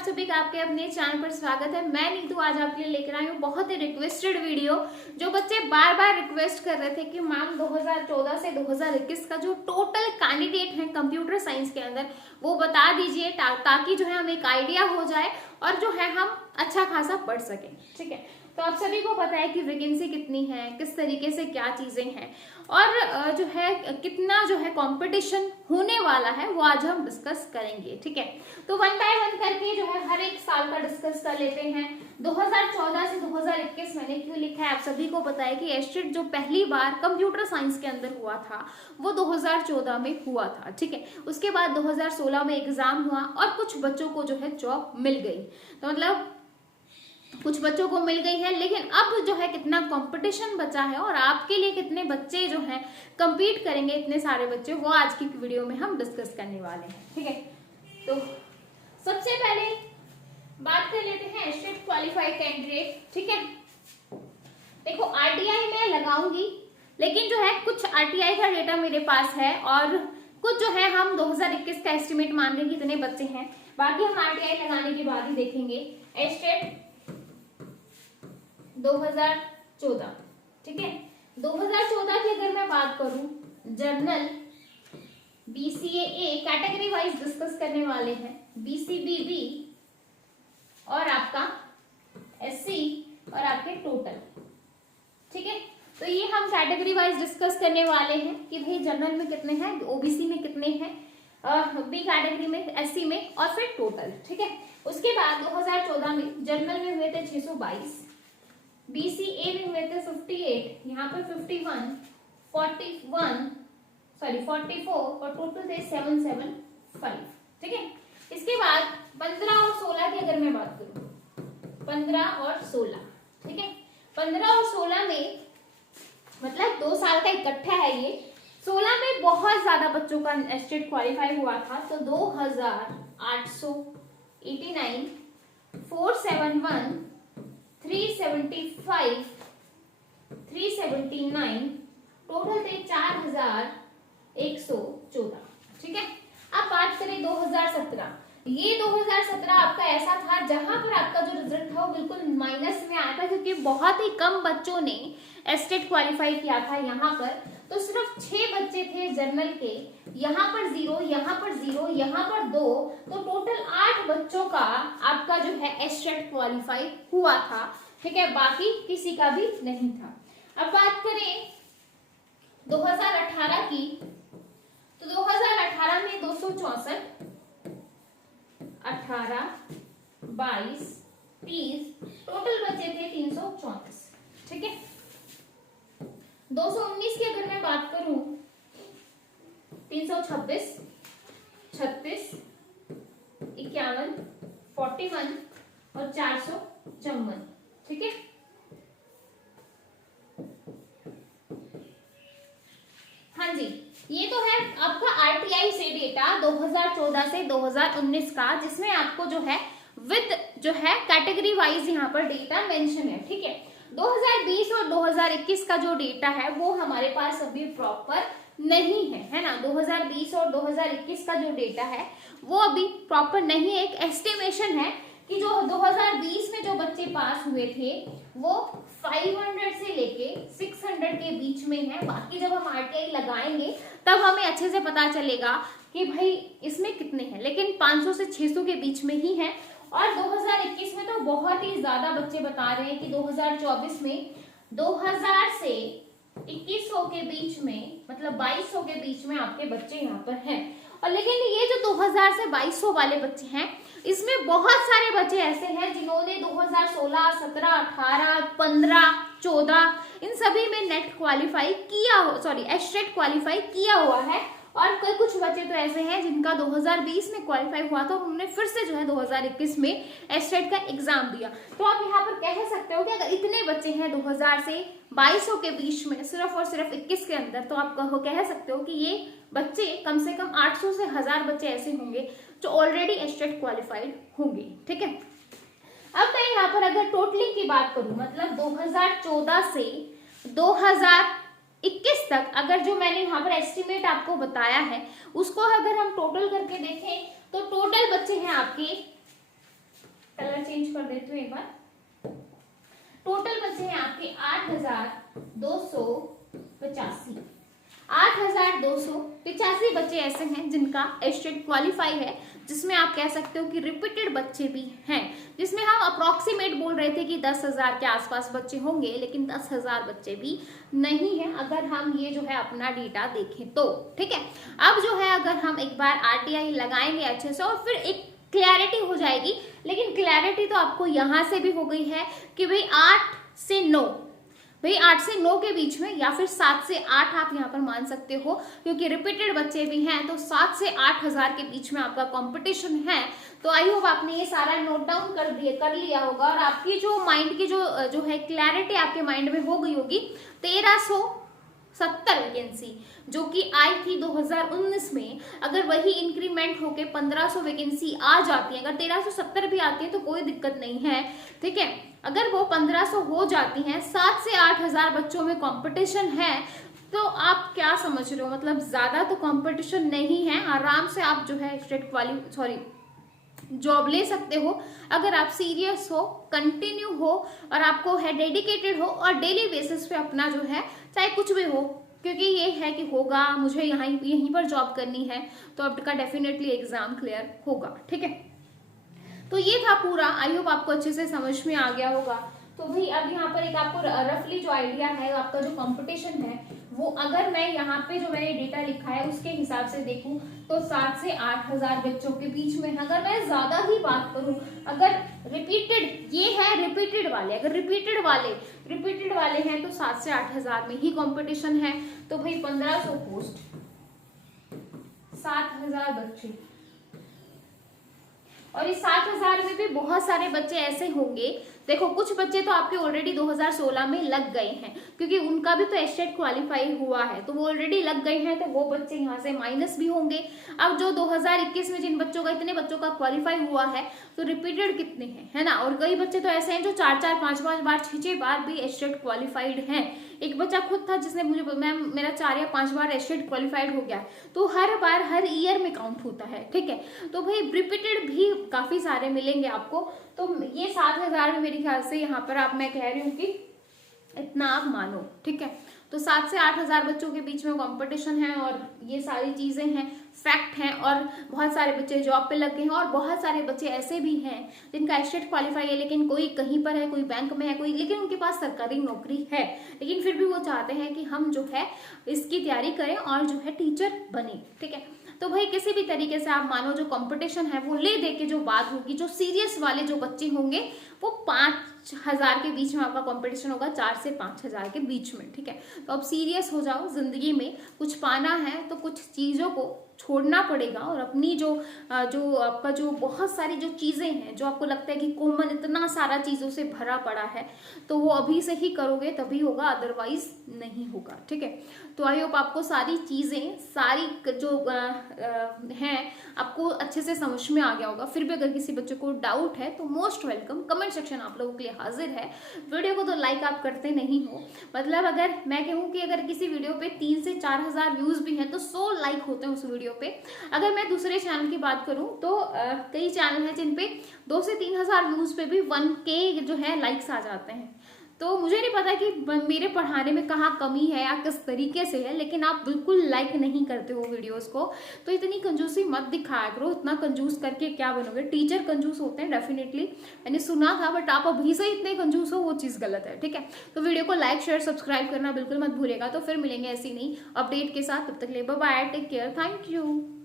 आप सभी का आपके अपने चैनल पर स्वागत है। मैं नीतू आज आपके लिए लेकर आई हूँ बहुत ही रिक्वेस्टेड वीडियो। जो बच्चे बार बार रिक्वेस्ट कर रहे थे कि मैम 2014 से 2021 का जो टोटल कैंडिडेट हैं कंप्यूटर साइंस के अंदर वो बता दीजिए ताकि जो है हमें एक आइडिया हो जाए और जो है हम अच्छा खासा पढ़ सकें। ठीक है, तो आप सभी को पता है कि वैकेंसी कितनी है, किस तरीके से क्या चीजें हैं और जो है कितना जो है कंपटीशन होने वाला है वो आज हम डिस्कस करेंगे। ठीक है, तो वन बाय वन करके जो है हर एक साल का डिस्कस कर लेते हैं। 2014 से 2021 मैंने क्यों लिखा है, आप सभी को पता है कि एस्टेट जो पहली बार कंप्यूटर साइंस के अंदर हुआ था वो 2014 में हुआ था। ठीक है, उसके बाद 2016 में एग्जाम हुआ और कुछ बच्चों को जो है जॉब मिल गई, तो मतलब कुछ बच्चों को मिल गई है। लेकिन अब जो है कितना कंपटीशन बचा है और आपके लिए कितने बच्चे जो हैं compete करेंगे, इतने सारे बच्चे, वो आज की वीडियो में हम डिस्कस करने वाले हैं। ठीक है, तो सबसे पहले बात कर लेते हैं एस्टेट क्वालिफाइड कैंडिडेट। ठीक है, देखो आरटीआई मैं लगाऊंगी, लेकिन जो है कुछ आरटीआई का डेटा मेरे पास है और कुछ जो है हम 2021 का एस्टिमेट मान लें कितने बच्चे हैं, बाकी हम आरटीआई लगाने के बाद ही देखेंगे। एस्टेट 2014, ठीक है, 2014 की अगर मैं बात करूं, journal BCA category wise discuss करने वाले हैं, बीसीबीबी और आपका एससी और आपके टोटल। ठीक है, तो ये हम कैटेगरी वाइज डिस्कस करने वाले हैं कि भाई जनरल में कितने हैं, ओबीसी में कितने हैं, बी कैटेगरी में, एससी में और फिर टोटल। ठीक है, उसके बाद 2014 में जनरल में हुए थे 622, बीसीए में हुए थे 58, यहाँ पे 51, 44 और टोटल थे 775। ठीक है, इसके बाद 15 और 16 की अगर मैं बात करूं, 15 और 16, ठीक है, 15 और 16 में मतलब 2 साल का इकट्ठा है ये। 16 में बहुत ज्यादा बच्चों का एस्टेट क्वालिफाई हुआ था, तो 2889, 471, 375, 379, टोटल थे 4114। ठीक है, अब बात करें 2017, ये 2017 आपका ऐसा था जहां पर आपका जो रिजल्ट था वो बिल्कुल माइनस में आया था, क्योंकि बहुत ही कम बच्चों ने एस्टेट क्वालिफाई किया था। यहाँ पर तो सिर्फ 6 बच्चे थे जनरल के, यहाँ पर 0, यहाँ पर 0, यहाँ पर 2, तो टोटल 8 बच्चों का आपका जो है एस्टेट क्वालिफाई हुआ था। ठीक है, बाकी किसी का भी नहीं था। अब बात करें 2018 की, तो 2018 में 264, 18, 22, 30, टोटल बचे थे 334। ठीक है, 219 की अगर मैं बात करूं, 326, 36, 51, 41 और 454। ठीक है, हाँ जी, ये तो है आपका आरटीआई से डेटा 2014 से 2019 का, जिसमें आपको जो है विद जो है कैटेगरी वाइज यहाँ पर डेटा मेंशन है। ठीक है, 2020 और 2021 का जो डेटा है वो हमारे पास अभी प्रॉपर नहीं है ना। 2020 और 2021 का जो डेटा है वो अभी प्रॉपर नहीं है, एक एस्टिमेशन है कि जो 2020 में जो बच्चे पास हुए थे वो 500 से लेके 600 के बीच में है। बाकी जब हम आरटीआई लगाएंगे तब हमें अच्छे से पता चलेगा कि भाई इसमें कितने हैं, लेकिन 500 से 600 के बीच में ही है। और 2021 में तो बहुत ही ज्यादा बच्चे बता रहे हैं कि 2024 में 2000 से 2100 के बीच में, मतलब 2200 के बीच में आपके बच्चे यहाँ पर हैं। और लेकिन ये जो 2000 से 2200 वाले बच्चे हैं, इसमें बहुत सारे बच्चे ऐसे हैं जिन्होंने 2016, 17, 18, 15, 14 इन सभी में नेट क्वालिफाई किया हो, सॉरी एस्टेट क्वालिफाई किया हुआ है। और कई कुछ बच्चे तो ऐसे हैं जिनका 2020 में क्वालिफाई हुआ था, उन्होंने फिर से जो है 2021 में एस्टेट का एग्जाम दिया। तो आप यहाँ पर कह सकते हो कि अगर इतने बच्चे हैं 2000 से 2200 के बीच में सिर्फ और सिर्फ 21 के अंदर, तो आप कह सकते हो कि ये बच्चे कम से कम 800 से 1000 बच्चे ऐसे होंगे जो ऑलरेडी एस्टेट क्वालिफाइड होंगे। ठीक है, अब मैं यहाँ पर अगर टोटलिंग की बात करूं, मतलब 2014 से 2021 तक अगर जो मैंने यहाँ पर एस्टिमेट आपको बताया है उसको अगर हम टोटल करके देखें तो टोटल बच्चे हैं आपके चेंज कर देती हूँ एक बार। टोटल बचे हैं आपके 8,285। 8,285 बच्चे ऐसे हैं जिनका एस्टेट क्वालिफाई है, जिसमें आप कह सकते हो कि रिपीटेड बच्चे भी हैं, जिसमें हम अप्रोक्सीमेट बोल रहे थे कि 10,000 के आसपास बच्चे होंगे, लेकिन 10,000 बच्चे भी नहीं है अगर हम ये जो है अपना डेटा देखें तो। ठीक है, अब जो है अगर हम एक बार आरटीआई लगाएंगे अच्छे से और फिर एक क्लैरिटी हो जाएगी, लेकिन क्लैरिटी तो आपको यहां से भी हो गई है कि भाई 8 से 9, भाई 8 से 9 के बीच में, या फिर 7 से 8 आप यहाँ पर मान सकते हो, क्योंकि रिपीटेड बच्चे भी हैं, तो 7 से 8,000 के बीच में आपका कंपटीशन है। तो आई होप आपने ये सारा नोट डाउन कर लिया होगा और आपकी जो माइंड की जो है क्लैरिटी आपके माइंड में हो गई होगी। 1370 वैकेंसी जो कि आई थी 2019 में, अगर वही इंक्रीमेंट होके 1500 वैकेंसी आ जाती है, अगर 1370 भी आती है तो कोई दिक्कत नहीं है। ठीक है, अगर वो 1500 हो जाती हैं, 7 से 8,000 बच्चों में कंपटीशन है, तो आप क्या समझ रहे हो, मतलब ज्यादा तो कंपटीशन नहीं है, आराम से आप जो है जॉब ले सकते हो अगर आप सीरियस हो, कंटिन्यू हो और आपको है डेडिकेटेड हो और डेली बेसिस पे अपना जो है चाहे कुछ भी हो, क्योंकि ये है कि होगा मुझे यहीं पर जॉब करनी है, तो आपका डेफिनेटली एग्जाम क्लियर होगा। ठीक है, तो ये था पूरा, आई होप आपको अच्छे से समझ में आ गया होगा। तो भाई अब यहाँ पर एक आपको रफली जो आइडिया है आपका जो कंपटीशन है वो, अगर मैं यहाँ पे जो मैंने डेटा लिखा है उसके हिसाब से देखूं तो 7 से 8,000 बच्चों के बीच में, अगर मैं ज्यादा ही बात करूं, अगर रिपीटेड ये है रिपीटेड वाले, अगर रिपीटेड वाले हैं तो 7 से 8,000 में ही कंपटीशन है। तो भाई 1500 पोस्ट, 7,000 बच्चे, और इस 7,000 में भी बहुत सारे बच्चे ऐसे होंगे, देखो कुछ बच्चे तो आपके ऑलरेडी 2016 में लग गए हैं, क्योंकि उनका भी तो एस्टेट क्वालिफाई हुआ है, तो वो ऑलरेडी लग गए हैं, तो वो बच्चे यहाँ से माइनस भी होंगे। अब जो 2021 में जिन बच्चों का, इतने बच्चों का क्वालिफाई हुआ है, तो रिपीटेड कितने हैं, है ना। और कई बच्चे तो ऐसे हैं जो 4-4, 5-5 बार, 6-6 बार भी एस्टेट क्वालिफाइड हैं। एक बच्चा खुद था जिसने मुझे, मैम मेरा 4 या 5 बार एस्टेट क्वालिफाइड हो गया, तो हर बार हर ईयर में काउंट होता है। ठीक है, तो भाई रिपीटेड भी काफी सारे मिलेंगे आपको, तो ये 7,000 में मेरे ख्याल से यहाँ पर आप, मैं कह रही हूँ कि इतना आप मानो। ठीक है, तो 7 से 8,000 बच्चों के बीच में कंपटीशन है और ये सारी चीजें हैं, फैक्ट हैं, और बहुत सारे बच्चे जॉब पे लगे हैं, और बहुत सारे बच्चे ऐसे भी हैं जिनका एस्टेट क्वालिफाई है, लेकिन कोई कहीं पर है, कोई बैंक में है, कोई, लेकिन उनके पास सरकारी नौकरी है, लेकिन फिर भी वो चाहते हैं कि हम जो है इसकी तैयारी करें और जो है टीचर बने। ठीक है, तो भाई किसी भी तरीके से आप मानो जो कंपटीशन है वो ले दे के जो बात होगी, जो सीरियस वाले जो बच्चे होंगे वो 5,000 के बीच में आपका कंपटीशन होगा, 4 से 5,000 के बीच में। ठीक है, तो अब सीरियस हो जाओ, जिंदगी में कुछ पाना है तो कुछ चीजों को छोड़ना पड़ेगा, और अपनी जो आपका जो बहुत सारी जो चीजें हैं, जो आपको लगता है कि कॉमन इतना सारा चीजों से भरा पड़ा है, तो वो अभी से ही करोगे तभी होगा, अदरवाइज नहीं होगा। ठीक है, तो आई होप आपको सारी चीजें, सारी जो हैं आपको अच्छे से समझ में आ गया होगा। फिर भी अगर किसी बच्चे को डाउट है तो मोस्ट वेलकम, कमेंट सेक्शन आप लोगों के लिए हाजिर है। वीडियो को तो लाइक आप करते नहीं हो, मतलब अगर मैं कहूँ कि अगर किसी वीडियो पे 3 से 4,000 व्यूज भी हैं तो 100 लाइक होते हैं उस वीडियो पे। अगर मैं दूसरे चैनल की बात करूं तो कई चैनल हैं जिन पे 2 से 3,000 व्यूज पे भी 1K जो है लाइक्स आ जाते हैं। तो मुझे नहीं पता कि मेरे पढ़ाने में कहाँ कमी है या किस तरीके से है, लेकिन आप बिल्कुल लाइक नहीं करते हो वीडियोस को, तो इतनी कंजूसी मत दिखाया करो। इतना कंजूस करके क्या बनोगे, टीचर कंजूस होते हैं डेफिनेटली, मैंने सुना था, बट आप अभी से इतने कंजूस हो वो चीज़ गलत है। ठीक है, तो वीडियो को लाइक शेयर सब्सक्राइब करना बिल्कुल मत भूलिएगा। तो फिर मिलेंगे ऐसी नई अपडेट के साथ, तब तक के लिए bye bye, take care, thank you.